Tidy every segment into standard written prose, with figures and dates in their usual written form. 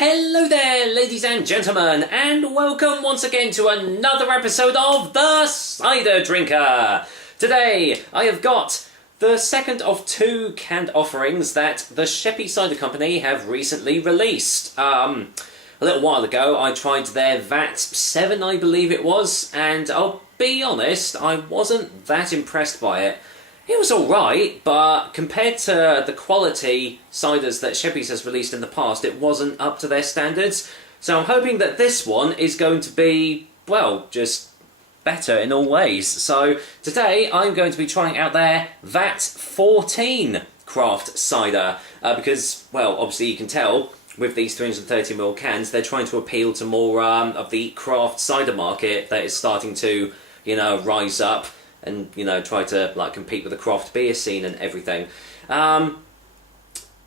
Hello there, ladies and gentlemen, and welcome once again to another episode of The Cider Drinker. Today, I have got the second of two canned offerings that the Sheppy Cider Company have recently released. A little while ago, I tried their VAT 7, I believe it was, and I'll be honest, I wasn't that impressed by it. It was alright, but compared to the quality ciders that Sheppy's has released in the past, it wasn't up to their standards. So I'm hoping that this one is going to be, well, just better in all ways. So today I'm going to be trying out their VAT 14 craft cider, because, well, obviously you can tell with these 330ml cans, they're trying to appeal to more of the craft cider market that is starting to, rise up and, try to, compete with the craft beer scene and everything.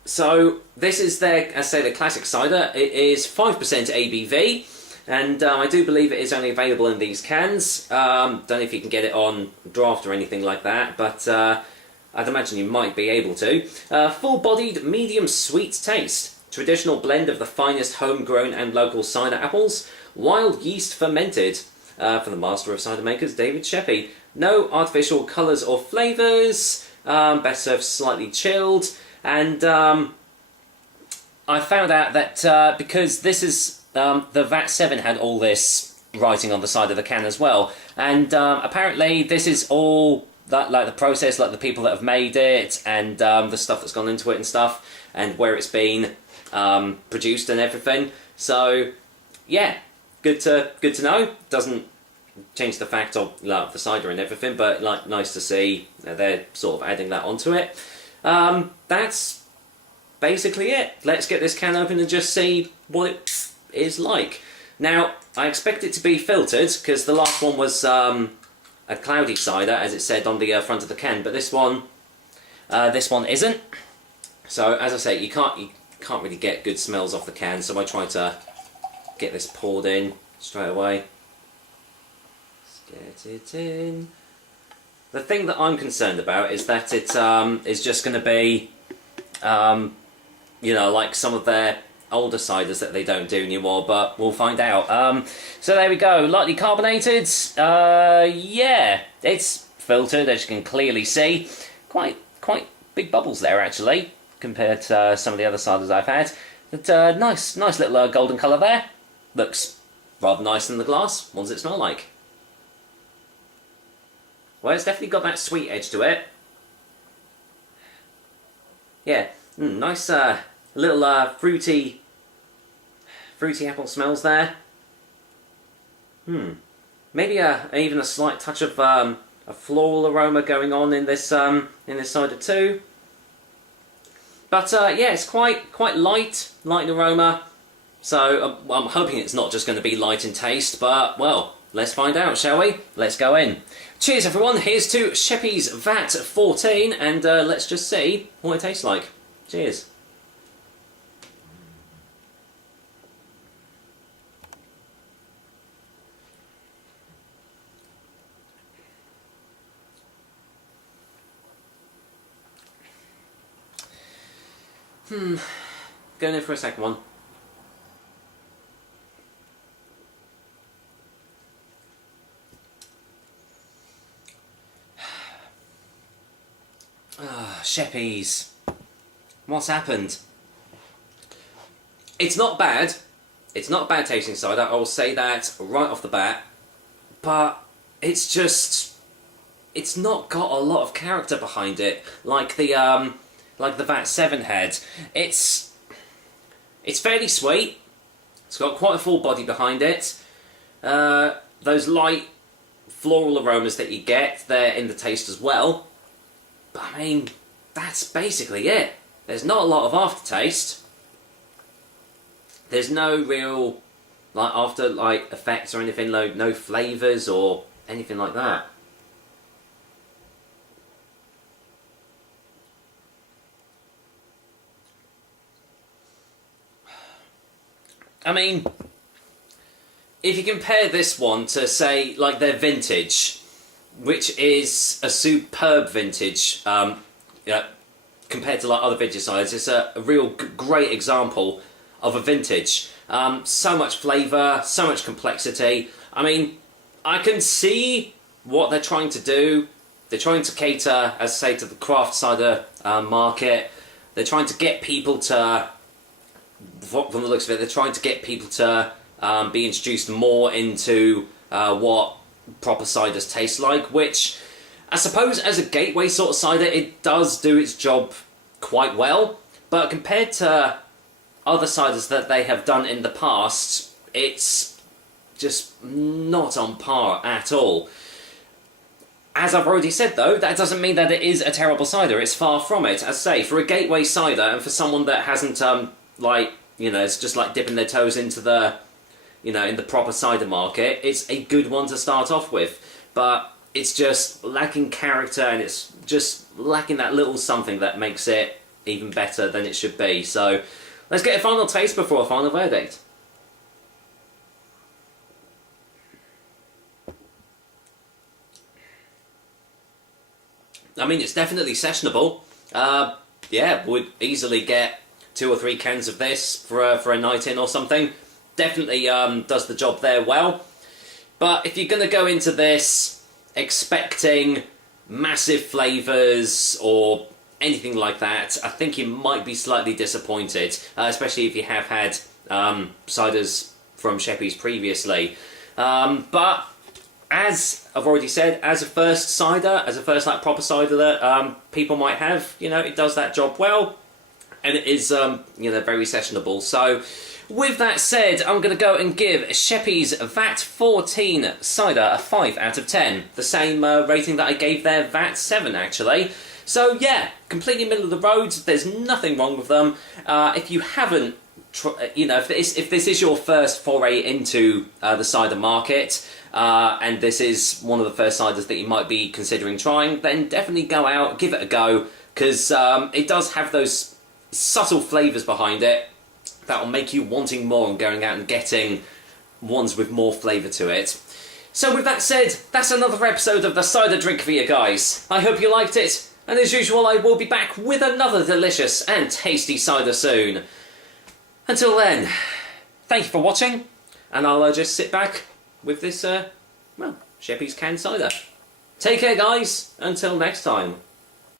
So, this is their, as I say, the classic cider. It is 5% ABV, and I do believe it is only available in these cans. Don't know if you can get it on draft or anything like that, but I'd imagine you might be able to. Full-bodied, medium sweet taste. Traditional blend of the finest homegrown and local cider apples. Wild yeast fermented. For the master of cider makers, David Sheppy. No artificial colours or flavours, best served slightly chilled, and I found out that because this is, the VAT 7 had all this writing on the side of the can as well, and apparently this is all, the process, the people that have made it, and the stuff that's gone into it and stuff, and where it's been produced and everything, so yeah, good to know. Doesn't change the fact of the cider and everything, but nice to see they're sort of adding that onto it. That's basically it. Let's get this can open and just see what it is like. Now, I expect it to be filtered because the last one was a cloudy cider, as it said on the front of the can, but this one isn't. So as I say, you can't really get good smells off the can, so I try to get this poured in straight away. Let's get it in. The thing that I'm concerned about is that it is just going to be, like some of their older ciders that they don't do anymore, but we'll find out. So there we go, lightly carbonated. Yeah, it's filtered, as you can clearly see. Quite big bubbles there, actually, compared to some of the other ciders I've had. But nice little golden colour there. Looks rather nice in the glass. What does it smell like? Well, it's definitely got that sweet edge to it. Yeah, nice little fruity apple smells there. Maybe even a slight touch of a floral aroma going on in this cider too. But yeah, it's quite light in aroma. So I'm hoping it's not just going to be light in taste, but well, let's find out, shall we? Let's go in. Cheers everyone, here's to Sheppy's VAT 14, and let's just see what it tastes like. Cheers. Going in for a second one. Sheppy's. What's happened? It's not bad. It's not a bad tasting cider, I will say that right off the bat. But it's just, it's not got a lot of character behind it, like the VAT 7 had. It's fairly sweet. It's got quite a full body behind it. Those light floral aromas that you get, they're in the taste as well. But I mean, that's basically it. There's not a lot of aftertaste. There's no real after effects or anything, no flavours or anything like that. I mean, if you compare this one to, say, their vintage, which is a superb vintage, compared to other vintage ciders, it's a real great example of a vintage. So much flavour, so much complexity. I mean, I can see what they're trying to do. They're trying to cater, as I say, to the craft cider market. They're trying to get people to, from the looks of it, they're trying to get people to be introduced more into what proper ciders taste like, which I suppose as a gateway sort of cider, it does do its job quite well. But compared to other ciders that they have done in the past, it's just not on par at all. As I've already said though, that doesn't mean that it is a terrible cider. It's far from it. As I say, for a gateway cider and for someone that hasn't, it's just like dipping their toes into the, in the proper cider market, it's a good one to start off with. But it's just lacking character, and it's just lacking that little something that makes it even better than it should be. So let's get a final taste before a final verdict. I mean, it's definitely sessionable. Yeah, would easily get 2 or 3 cans of this for a night in or something. Definitely does the job there well. But if you're going to go into this expecting massive flavours or anything like that, I think you might be slightly disappointed, especially if you have had ciders from Sheppy's previously. But as I've already said, as a first cider, as a first proper cider that people might have, it does that job well, and it is very sessionable. So with that said, I'm going to go and give Sheppy's VAT 14 cider a 5 out of 10. The same rating that I gave their VAT 7 actually. So yeah, completely middle of the road. There's nothing wrong with them. If you haven't, if this is your first foray into the cider market, and this is one of the first ciders that you might be considering trying, then definitely go out, give it a go, because it does have those subtle flavours behind it that will make you wanting more and going out and getting ones with more flavour to it. So with that said, that's another episode of the Cider Drink for you guys. I hope you liked it, and as usual I will be back with another delicious and tasty cider soon. Until then, thank you for watching, and I'll just sit back with this, Sheppy's canned cider. Take care guys, until next time.